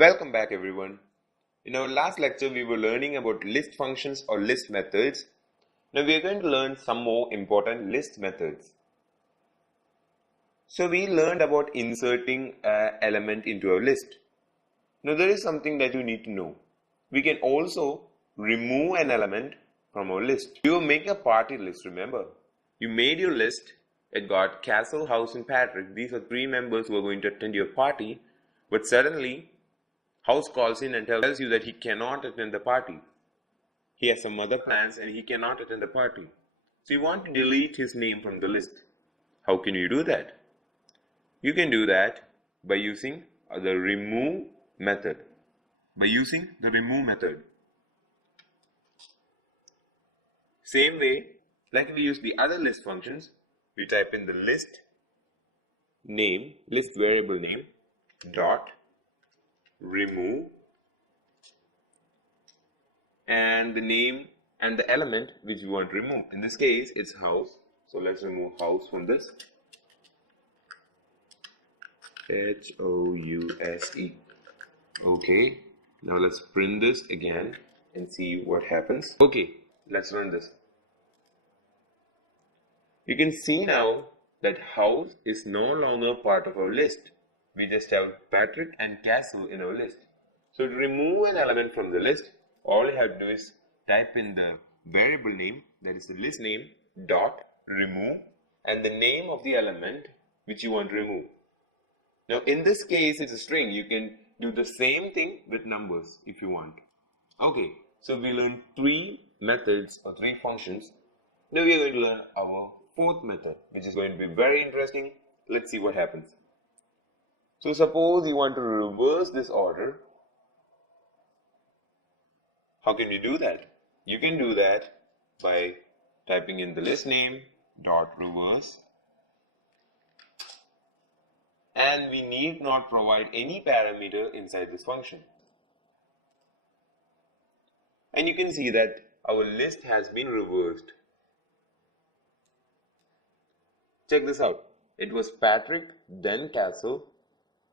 Welcome back everyone. In our last lecture we were learning about list functions or list methods. Now we are going to learn some more important list methods. So we learned about inserting an element into our list. Now there is something that you need to know. We can also remove an element from our list. You will make a party list, remember. You made your list. It got Castle, House and Patrick. These are 3 members who are going to attend your party. But suddenly House calls in and tells you that he cannot attend the party. He has some other plans and he cannot attend the party. So you want to delete his name from the list. How can you do that? You can do that by using the remove method. Same way, like we use the other list functions, we type in the list name, list variable name, dot remove, and the name and the element which we want to remove. In this case, it's house. So let's remove house from this. House. Okay. Now let's print this again and see what happens. Okay, let's run this. You can see now that house is no longer part of our list. We just have Patrick and Castle in our list. So to remove an element from the list, all you have to do is type in the variable name, that is the list name, dot remove, and the name of the element which you want to remove. Now in this case it's a string. You can do the same thing with numbers if you want. Okay, so we learned 3 methods or 3 functions. Now we are going to learn our 4th method, which is going to be very interesting. Let's see what happens. So suppose you want to reverse this order. How can you do that? You can do that by typing in the list name dot reverse, and we need not provide any parameter inside this function. And you can see that our list has been reversed. Check this out. It was Patrick, then Castle.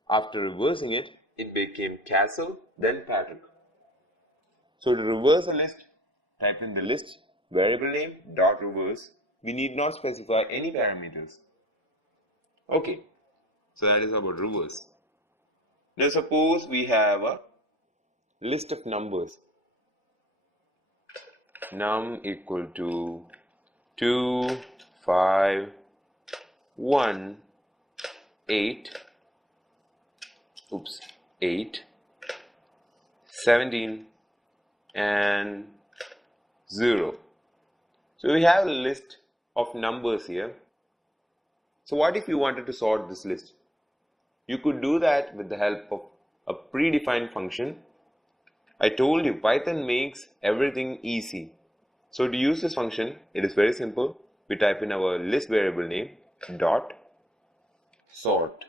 After reversing it, it became Castle, then Patrick. So to reverse a list, type in the list variable name dot reverse. We need not specify any parameters. Okay, so that is about reverse. Now suppose we have a list of numbers. Num equal to 2, 5, 1, 8, 17 and 0. So we have a list of numbers here. So what if you wanted to sort this list? You could do that with the help of a predefined function. I told you Python makes everything easy. So to use this function, it is very simple. We type in our list variable name dot sort,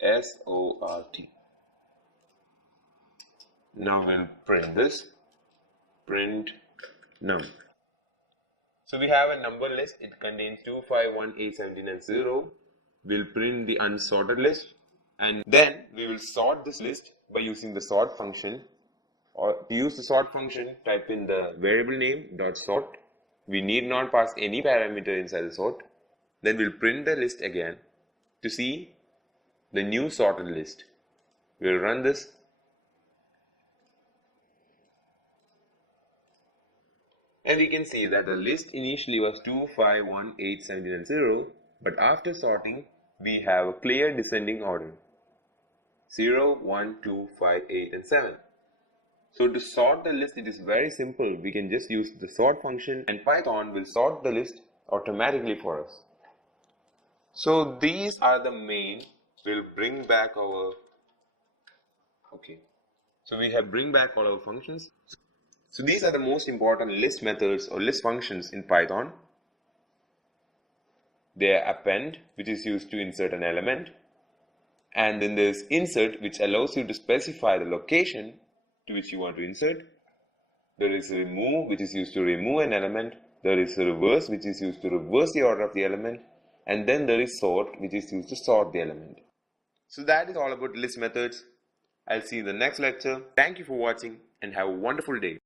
S-O-R-T. Now we'll print this, print num. So we have a number list. It contains 2, 5, 1, 8, 17 and 0. We'll print the unsorted list, and then we will sort this list by using the sort function. Or to use the sort function, type in the variable name dot sort. We need not pass any parameter inside the sort. Then we'll print the list again to see the new sorted list. We'll run this. And we can see that the list initially was 2, 5, 1, 8, 17 and 0. But after sorting, we have a clear descending order. 0, 1, 2, 5, 8 and 7. So to sort the list, it is very simple. We can just use the sort function and Python will sort the list automatically for us. So these are the main. We'll bring back our, so we have bring back all our functions. So these are the most important list methods or list functions in Python. They are append, which is used to insert an element, and then there's insert, which allows you to specify the location to which you want to insert. There is remove, which is used to remove an element. There is reverse, which is used to reverse the order of the element, and then there is sort, which is used to sort the element. So that is all about list methods. I'll see you in the next lecture. Thank you for watching and have a wonderful day.